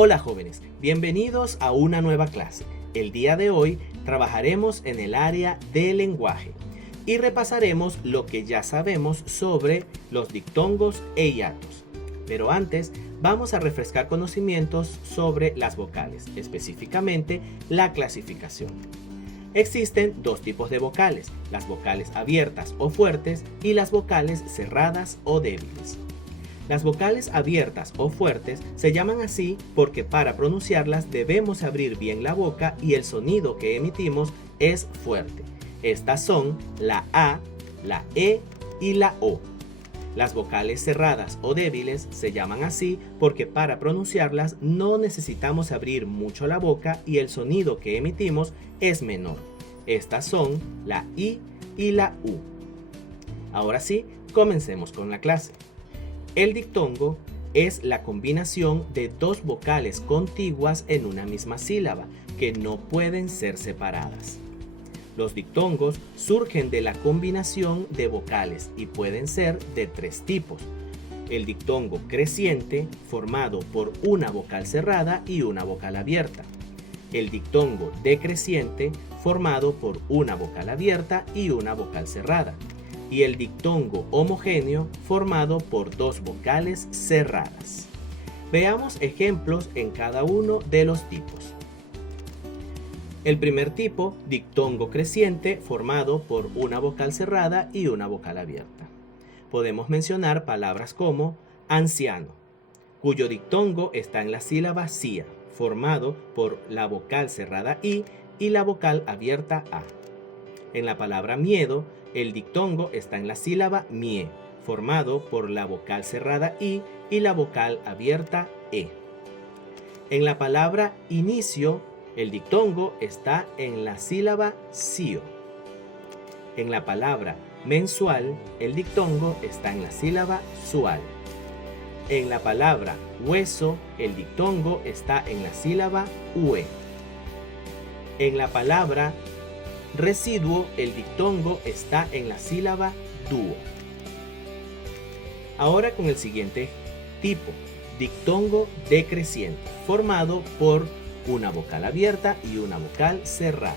Hola jóvenes, bienvenidos a una nueva clase. El día de hoy trabajaremos en el área de lenguaje y repasaremos lo que ya sabemos sobre los dictongos e hiatos. Pero antes vamos a refrescar conocimientos sobre las vocales, específicamente la clasificación. Existen dos tipos de vocales, las vocales abiertas o fuertes y las vocales cerradas o débiles. Las vocales abiertas o fuertes se llaman así porque para pronunciarlas debemos abrir bien la boca y el sonido que emitimos es fuerte. Estas son la A, la E y la O. Las vocales cerradas o débiles se llaman así porque para pronunciarlas no necesitamos abrir mucho la boca y el sonido que emitimos es menor. Estas son la I y la U. Ahora sí, comencemos con la clase. El dictongo es la combinación de dos vocales contiguas en una misma sílaba que no pueden ser separadas. Los dictongos surgen de la combinación de vocales y pueden ser de tres tipos. El dictongo creciente, formado por una vocal cerrada y una vocal abierta. El dictongo decreciente, formado por una vocal abierta y una vocal cerrada. Y el dictongo homogéneo, formado por dos vocales cerradas. Veamos ejemplos en cada uno de los tipos. El primer tipo, dictongo creciente, formado por una vocal cerrada y una vocal abierta. Podemos mencionar palabras como anciano, cuyo dictongo está en la sílaba cia, formado por la vocal cerrada i y la vocal abierta a. En la palabra miedo, el dictongo está en la sílaba mie, formado por la vocal cerrada i y la vocal abierta e. En la palabra inicio, el dictongo está en la sílaba cio. En la palabra mensual, el dictongo está en la sílaba sual. En la palabra hueso, el dictongo está en la sílaba ue. En la palabra residuo, el dictongo está en la sílaba duo. Ahora con el siguiente tipo, dictongo decreciente, formado por una vocal abierta y una vocal cerrada.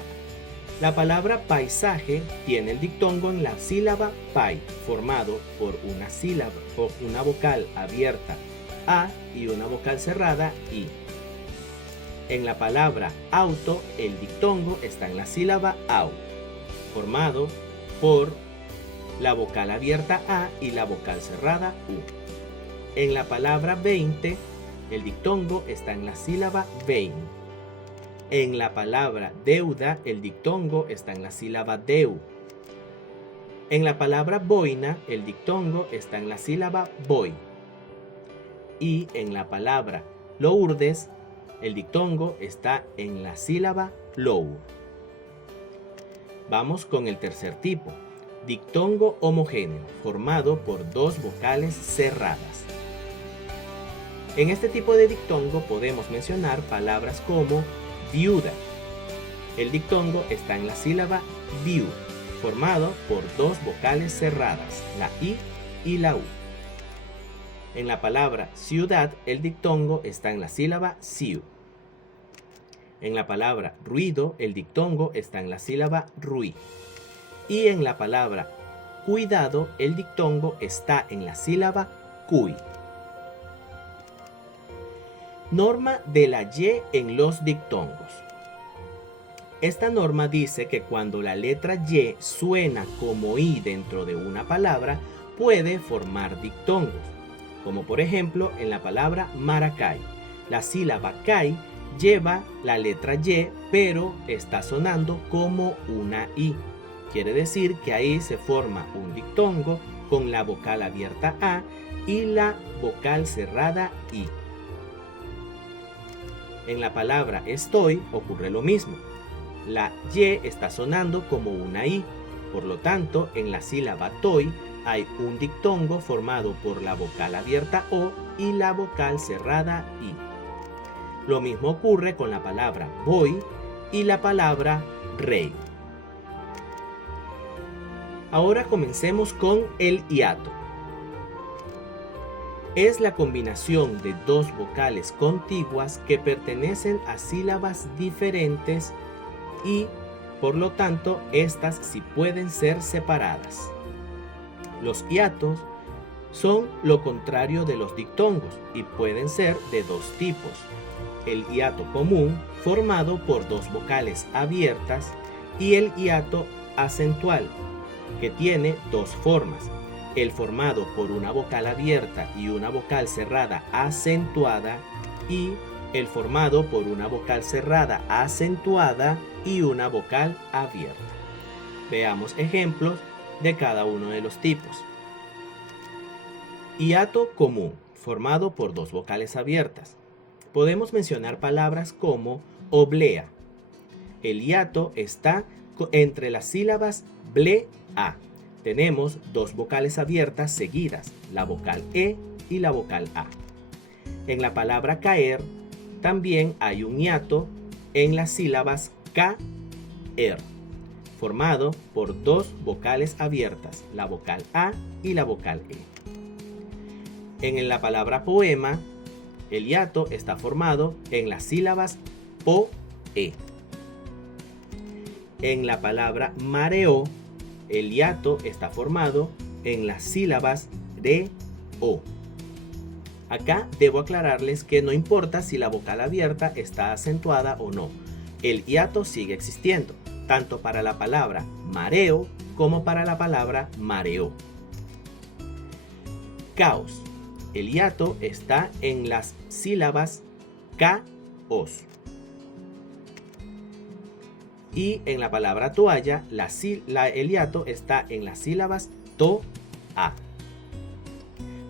La palabra paisaje tiene el dictongo en la sílaba pai, formado por una sílaba o una vocal abierta a y una vocal cerrada i. En la palabra auto, el dictongo está en la sílaba au, formado por la vocal abierta a y la vocal cerrada u. En la palabra 20, el dictongo está en la sílaba vein. En la palabra deuda, el dictongo está en la sílaba deu. En la palabra boina, el dictongo está en la sílaba boi. Y en la palabra lourdes, el dictongo está en la sílaba lou. Vamos con el tercer tipo, dictongo homogéneo, formado por dos vocales cerradas. En este tipo de dictongo podemos mencionar palabras como viuda. El dictongo está en la sílaba viu, formado por dos vocales cerradas, la i y la u. En la palabra ciudad, el dictongo está en la sílaba siu. En la palabra ruido, el dictongo está en la sílaba rui. Y en la palabra cuidado, el dictongo está en la sílaba cui. Norma de la y en los dictongos. Esta norma dice que cuando la letra y suena como i dentro de una palabra, puede formar dictongos. Como por ejemplo en la palabra Maracay. La sílaba cay lleva la letra y, pero está sonando como una i. Quiere decir que ahí se forma un dictongo con la vocal abierta a y la vocal cerrada i. En la palabra estoy ocurre lo mismo. La y está sonando como una i. Por lo tanto, en la sílaba toy hay un dictongo formado por la vocal abierta o y la vocal cerrada i. Lo mismo ocurre con la palabra voy y la palabra rey. Ahora comencemos con el hiato. Es la combinación de dos vocales contiguas que pertenecen a sílabas diferentes y, por lo tanto, estas sí pueden ser separadas. Los hiatos son lo contrario de los dictongos y pueden ser de dos tipos. El hiato común, formado por dos vocales abiertas, y el hiato acentual, que tiene dos formas. El formado por una vocal abierta y una vocal cerrada acentuada, y el formado por una vocal cerrada acentuada y una vocal abierta. Veamos ejemplos de cada uno de los tipos. Hiato común, formado por dos vocales abiertas. Podemos mencionar palabras como oblea. El hiato está entre las sílabas ble, a. Tenemos dos vocales abiertas seguidas, la vocal e y la vocal a. En la palabra caer, también hay un hiato en las sílabas k, er, formado por dos vocales abiertas, la vocal a y la vocal e. En la palabra poema, el hiato está formado en las sílabas po, e. En la palabra mareo, el hiato está formado en las sílabas de, o. Acá debo aclararles que no importa si la vocal abierta está acentuada o no. El hiato sigue existiendo, tanto para la palabra mareo como para la palabra mareó. Caos. El hiato está en las sílabas ca, os. Y en la palabra toalla, el hiato está en las sílabas to, a.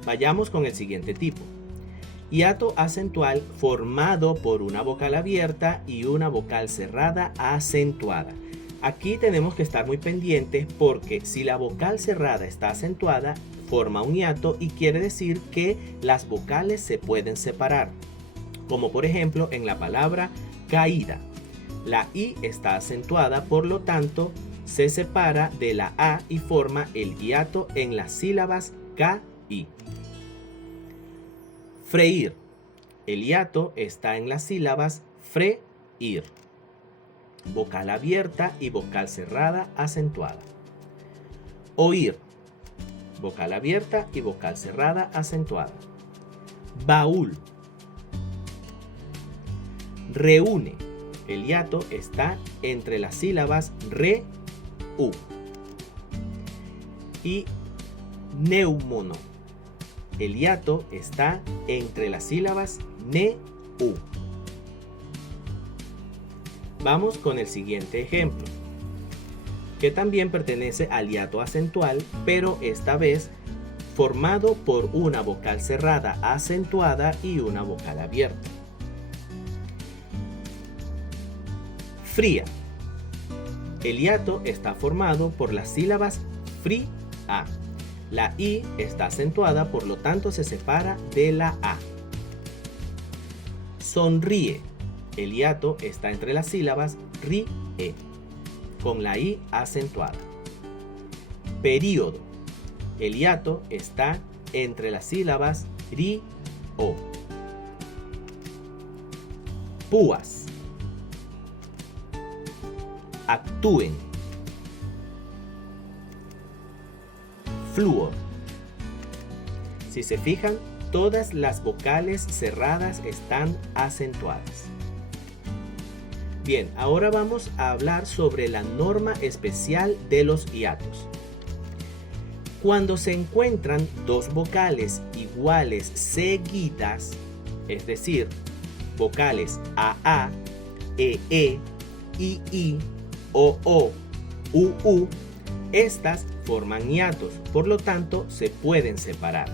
Vayamos con el siguiente tipo. Hiato acentual formado por una vocal abierta y una vocal cerrada acentuada. Aquí tenemos que estar muy pendientes porque si la vocal cerrada está acentuada, forma un hiato y quiere decir que las vocales se pueden separar. Como por ejemplo en la palabra caída. La I está acentuada, por lo tanto, se separa de la A y forma el hiato en las sílabas K, I. Freír. El hiato está en las sílabas fre, ir. Vocal abierta y vocal cerrada acentuada. Oír. Vocal abierta y vocal cerrada acentuada. Baúl. Reúne. El hiato está entre las sílabas re, u. Y neúmono. El hiato está entre las sílabas ne, u. Vamos con el siguiente ejemplo, que también pertenece al hiato acentual, pero esta vez formado por una vocal cerrada acentuada y una vocal abierta. Fría. El hiato está formado por las sílabas fri, a. La I está acentuada, por lo tanto se separa de la A. Sonríe. El hiato está entre las sílabas ri, e, con la I acentuada. Período. El hiato está entre las sílabas ri, o. Púas. Actúen. Flúor. Si se fijan, todas las vocales cerradas están acentuadas. Bien, ahora vamos a hablar sobre la norma especial de los hiatos. Cuando se encuentran dos vocales iguales seguidas, es decir, vocales AA, EE, II, OO, UU, estas forman hiatos, por lo tanto se pueden separar.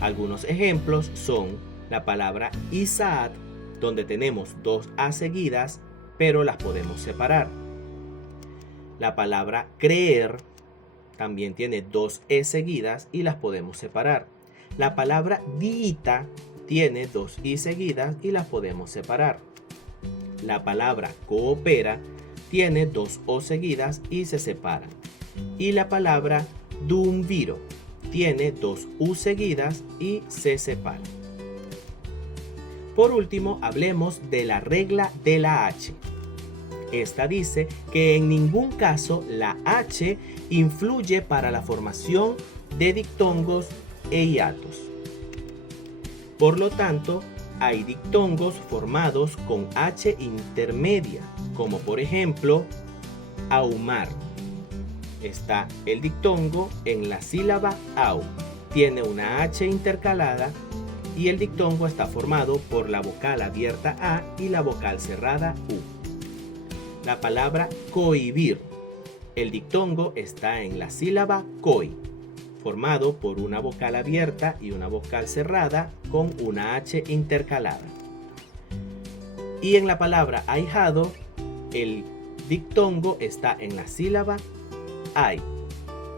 Algunos ejemplos son la palabra Isaac, donde tenemos dos A seguidas, pero las podemos separar. La palabra creer también tiene dos E seguidas y las podemos separar. La palabra diita tiene dos I seguidas y las podemos separar. La palabra coopera tiene dos O seguidas y se separan. Y la palabra duumviro tiene dos U seguidas y se separa. Por último, hablemos de la regla de la H. Esta dice que en ningún caso la H influye para la formación de dictongos e hiatos. Por lo tanto, hay dictongos formados con H intermedia, como por ejemplo, ahumar. Está el dictongo en la sílaba au, tiene una H intercalada y el dictongo está formado por la vocal abierta A y la vocal cerrada U. La palabra cohibir, el dictongo está en la sílaba coi, formado por una vocal abierta y una vocal cerrada con una H intercalada. Y en la palabra ahijado, el dictongo está en la sílaba ay,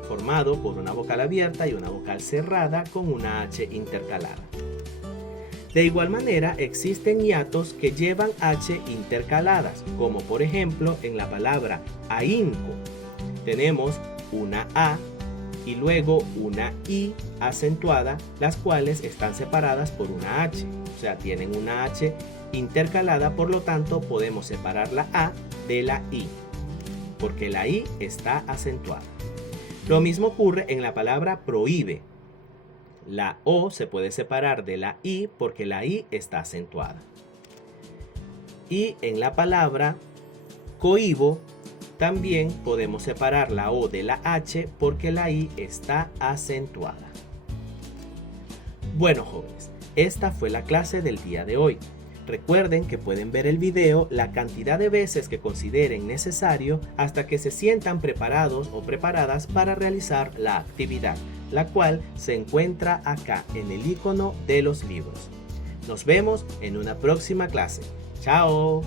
formado por una vocal abierta y una vocal cerrada con una H intercalada. De igual manera, existen hiatos que llevan H intercaladas, como por ejemplo en la palabra ahínco. Tenemos una A y luego una I acentuada, las cuales están separadas por una H, o sea, tienen una H intercalada, por lo tanto podemos separar la A de la I, porque la I está acentuada. Lo mismo ocurre en la palabra prohíbe. La O se puede separar de la I porque la I está acentuada. Y en la palabra cohibo también podemos separar la O de la H porque la I está acentuada. Bueno, jóvenes, esta fue la clase del día de hoy. Recuerden que pueden ver el video la cantidad de veces que consideren necesario hasta que se sientan preparados o preparadas para realizar la actividad, la cual se encuentra acá en el icono de los libros. Nos vemos en una próxima clase. ¡Chao!